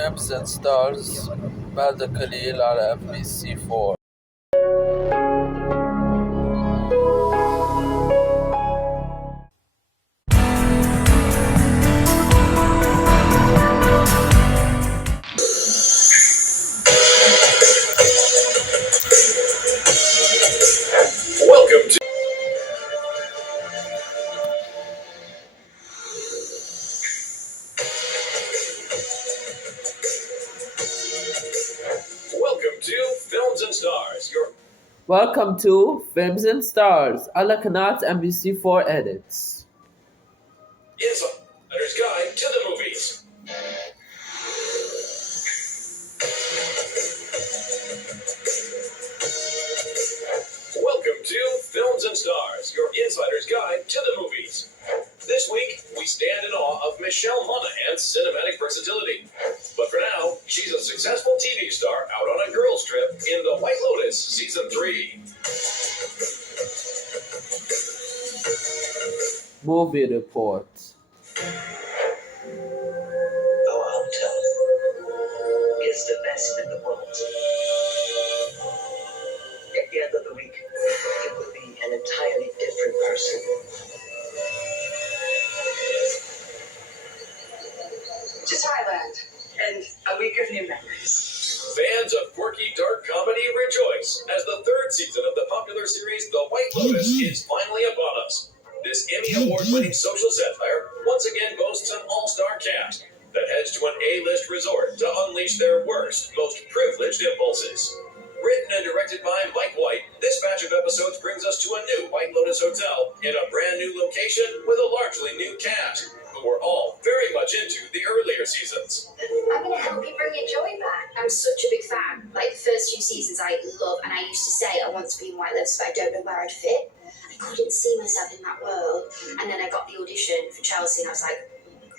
Films and Stars بعد قليل على MBC4. Welcome to Films and Stars على قناة MBC4 Edits. Insider's Guide to the Movies. Welcome to Films and Stars, your insider's guide to the movies. This week, we stand in awe of Michelle Monaghan's cinematic versatility. But for now, she's a successful TV star out on a girls' trip in The White Lotus Season 3. Movie Report. Our hotel is the best in the world. At the end of the week, it will be an entirely different person. To Thailand, and a week of new memories. Fans of quirky dark comedy rejoice as the third season of the popular series The White Lotus is finally upon us. This Emmy Award-winning social satire once again boasts an all-star cast that heads to an A-list resort to unleash their worst, most privileged impulses. Written and directed by Mike White, this batch of episodes brings us to a new White Lotus hotel in a brand new location with a largely new cast, who were all very much into the earlier seasons. I'm going to help you bring your joy back. I'm such a big fan. Like, the first few seasons I love, and I used to say I want to be in White Lotus, but I don't know where I'd fit. I couldn't see myself in that world. And then I got the audition for Chelsea, and I was like,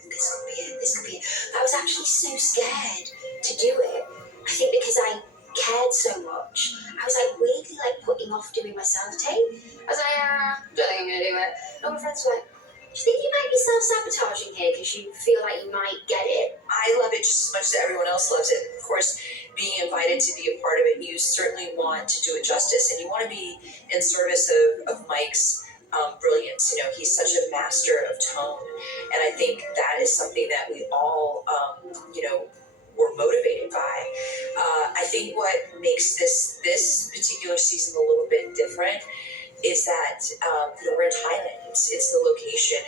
this could be it, this could be it. But I was actually so scared to do it. I think because I cared so much, I was like weirdly like putting off doing my self-tape. I was like, don't think I'm going to do it. And my friends were like, do you think you might be self-sabotaging here because you feel like you might get it? I love it just as much as everyone else loves it. Of course, being invited to be a part of it, you certainly want to do it justice, and you want to be in service of Mike's brilliance. You know, he's such a master of tone, and I think that is something that we all, were motivated by. I think what makes this particular season a little bit different is that we're in Thailand. It's the location,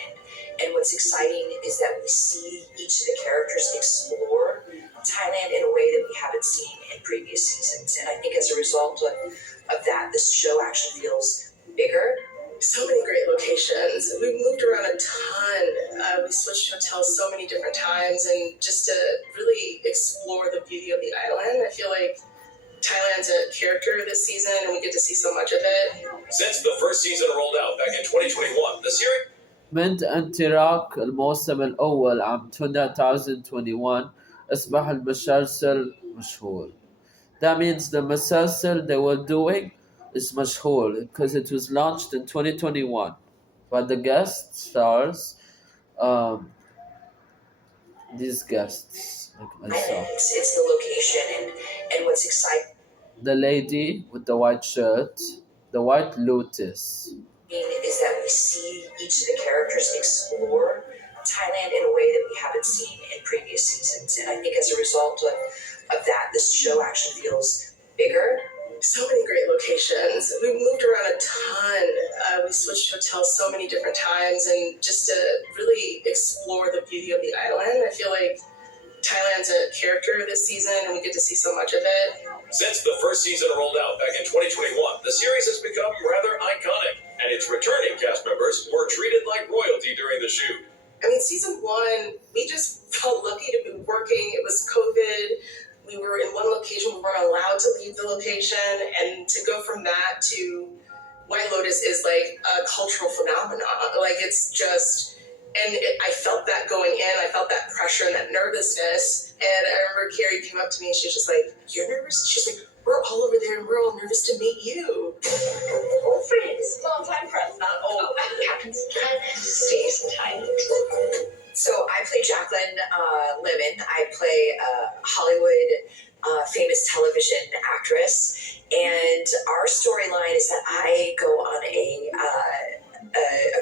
and what's exciting is that we see each of the characters explore Thailand in a way that we haven't seen in previous seasons. And I think as a result of that, this show actually feels bigger. So many great locations. We moved around a ton. We switched hotels so many different times, and just to really explore the beauty of the island. I feel like Thailand's a character this season, and we get to see so much of it. Since the first season rolled out back in 2021, the series منذ انطلاق الموسم الأول عام 2021 أصبح المسلسل مشهور. That means the مسلسل they were doing is مشهور because it was launched in 2021. But the guest stars, these guests, like myself. It's the location, and what's exciting. The lady with the white shirt, the White Lotus. Is that we see each of the characters explore Thailand in a way that we haven't seen in previous seasons. And I think as a result of that, this show actually feels bigger. So many great locations. We moved around a ton. We switched hotels so many different times, and just to really explore the beauty of the island. I feel like Thailand's a character this season, and we get to see so much of it. Since the first season rolled out back in 2021, the series has become rather iconic, and its returning cast members were treated like royalty during the shoot. I mean, season one, we just felt lucky to be working. It was COVID. We were in one location. We weren't allowed to leave the location. And to go from that to White Lotus is like a cultural phenomenon. Like, it's just... And I felt that going in. I felt that pressure and that nervousness. And I remember Carrie came up to me and she was just like, "You're nervous?" She's like, "We're all over there and we're all nervous to meet you." Old friends, long time friends, not old. Happens in Thailand, stays in Thailand. So I play Jacqueline Lemon. I play a storyline is that I go on a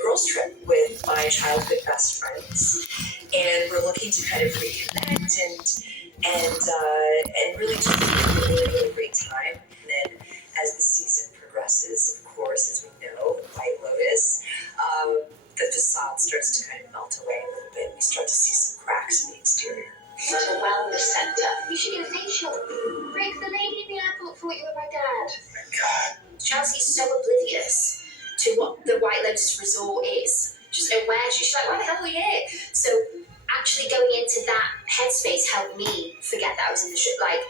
girls' trip with my childhood best friends, and we're looking to kind of reconnect and really just have a really, really great time. And then as the season progresses, of course, as we know, White Lotus, the facade starts to kind of melt away a little bit. We start to see some cracks in the exterior. Such a wellness centre. You should get a facial. Rick, the lady in the airport thought you were my dad. God. Chelsea's so oblivious to what the White Lotus Resort is. She's aware. She's like, why the hell are we here? So actually going into that headspace helped me forget that I was in the show. Like,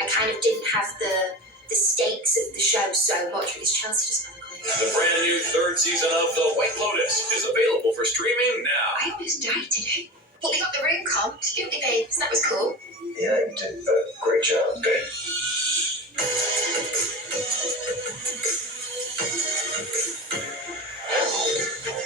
I kind of didn't have the stakes of the show so much because Chelsea just never got it. The brand new third season of The White Lotus is available for streaming now. I almost died today. But we got the room comped, didn't we, babe? So that was cool. Yeah, you did a great job. Good.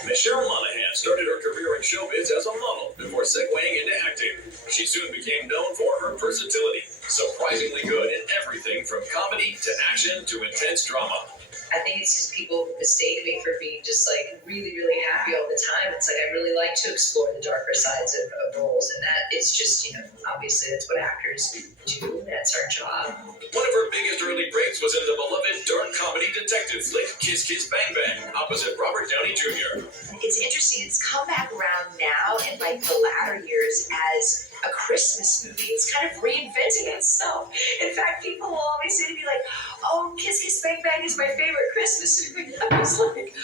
Michelle Monaghan started her career in showbiz as a model before segueing into acting. She soon became known for her versatility, surprisingly good in everything from comedy to action to intense drama. I think it's because people mistake me for being just like really, really happy all the time. It's like I really like to explore the darker sides of roles, and that is just, obviously that's what actors do. That's our job. One of her biggest early breaks was in the beloved dark comedy detective flick Kiss Kiss Bang Bang, opposite Robert Downey Jr. It's interesting. It's come back around now in like the latter years as a Christmas movie. It's kind of reinventing itself. In fact, people will always say to me like, "Oh, Kiss Kiss Bang Bang is my favorite Christmas movie." I was like,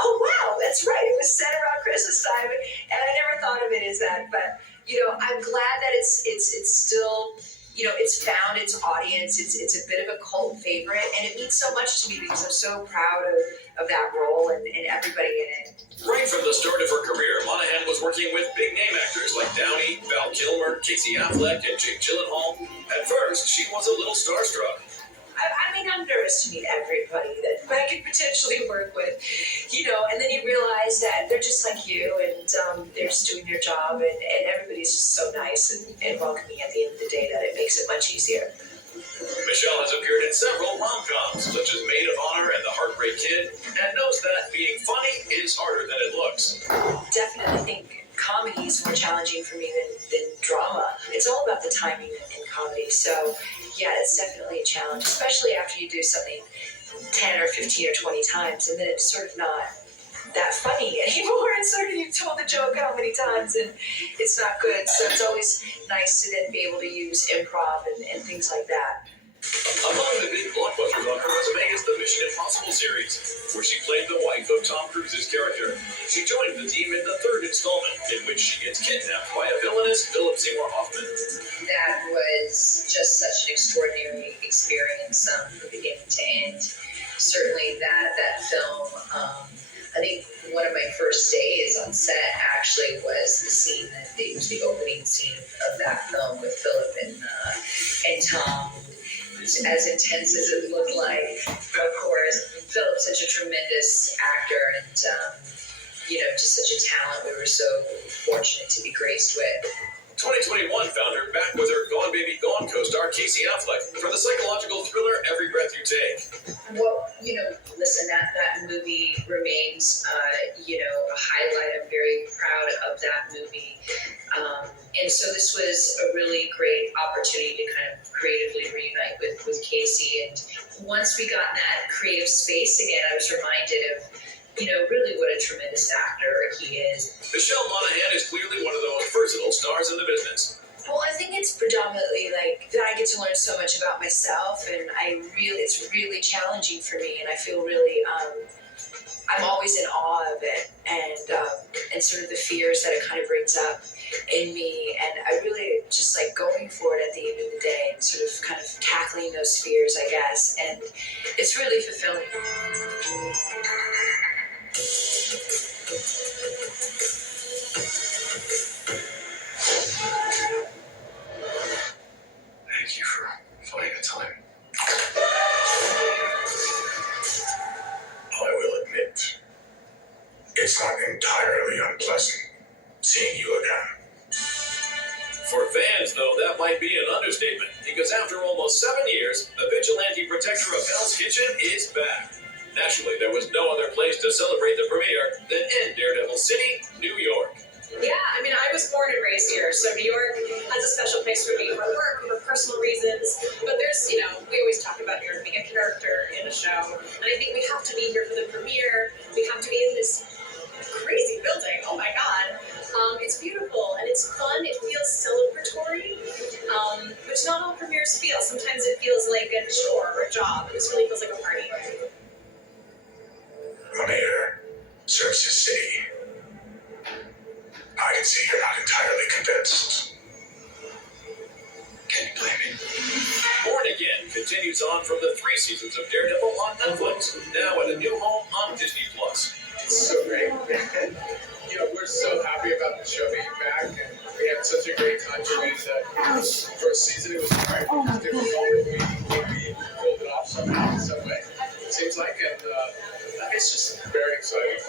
"Oh wow, that's right. It was set around Christmas time," and I never thought of it as that. But I'm glad that it's still. It's found its audience. It's a bit of a cult favorite, and it means so much to me because I'm so proud of that role and everybody in it. Right from the start of her career, Monaghan was working with big-name actors like Downey, Val Kilmer, Casey Affleck, and Jake Gyllenhaal. At first, she was a little starstruck. I'm nervous to meet everybody that I could potentially work with, and then you realize that they're just like you, and they're just doing their job, and everybody's just so nice and welcoming at the end of the day that it makes it much easier. Michelle has appeared in several rom-coms, such as Maid of Honor and The Heartbreak Kid, and knows that being funny is harder than it looks. Definitely think comedy is more challenging for me than drama. It's all about the timing in comedy, so yeah, it's definitely a challenge, especially after you do something 10 or 15 or 20 times, and then it's sort of not that funny anymore. It's sort of, you've told the joke how many times, and it's not good. So it's always nice to then be able to use improv and things like that. Among the big blockbusters on her resume is the Mission Impossible series, where she played the wife of Tom Cruise's character. She joined the team in the third installment, in which she gets kidnapped by a villainous Philip Seymour Hoffman. That was just such an extraordinary experience from beginning to end. Certainly that film, I think one of my first days on set actually was the scene it was the opening scene of that film with Philip and Tom. As intense as it looked like, of course. Philip's such a tremendous actor and, just such a talent we were so fortunate to be graced with. 2021 found her back with her Gone Baby Gone co-star Casey Affleck for the psychological thriller Every Breath You Take. Well, listen, that movie remains, a highlight. I'm very proud of that movie. And so this was a really great opportunity to kind of creatively reunite with Casey. And once we got in that creative space again, I was reminded of, really what a tremendous actor he is. Michelle Monaghan is clearly one of the most versatile stars in the business. Well, I think it's predominantly like that I get to learn so much about myself, and it's really challenging for me, and I feel really, I'm always in awe of it, and sort of the fears that it kind of brings up in me, and I really just like going for it at the end of the day, and sort of kind of tackling those fears, I guess, and it's really fulfilling. Thank you for finding the time. I will admit, it's not entirely unpleasant seeing you again. For fans, though, that might be an understatement, because because after almost 7 years, the vigilante protector of Hell's Kitchen is back. Naturally, there was no other place to celebrate the premiere than in Daredevil City, New York. Yeah, I mean, I was born and raised here, so New York has a special place for me for work, for personal reasons. But there's, we always talk about New York being a character in a show, and I think we have to be here for the premiere. We have to be in this crazy building. Oh my God. It's beautiful and it's fun. It feels celebratory, which not all premieres feel. Sometimes it feels like a chore or a job. This really feels like a party. Mayor, search the city. I can see you're not entirely convinced. Can you blame me? Born Again continues on from the 3 seasons of Daredevil on Netflix, now at a new home on Disney+. It's so great. We're so happy about the show being back, and we had such a great time shooting the first season. It was hard. It was difficult, but we pulled it off somehow, in some way. It seems like, and it's just very exciting.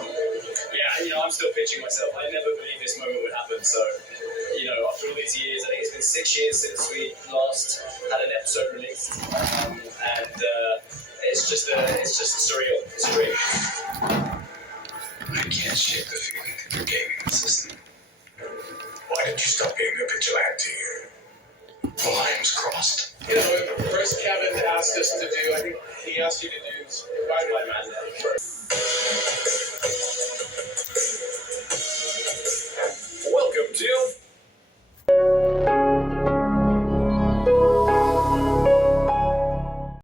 Yeah, I'm still pinching myself. I never believed this moment would happen. So, after all these years, I think it's been 6 years since we last had an episode released, and it's just surreal. It's a dream. I can't shake the feeling that you're gaming the system. Why did you stop being a vigilante? The lines crossed. First Kevin asked us to do, I think he asked you to do Spider-Man first.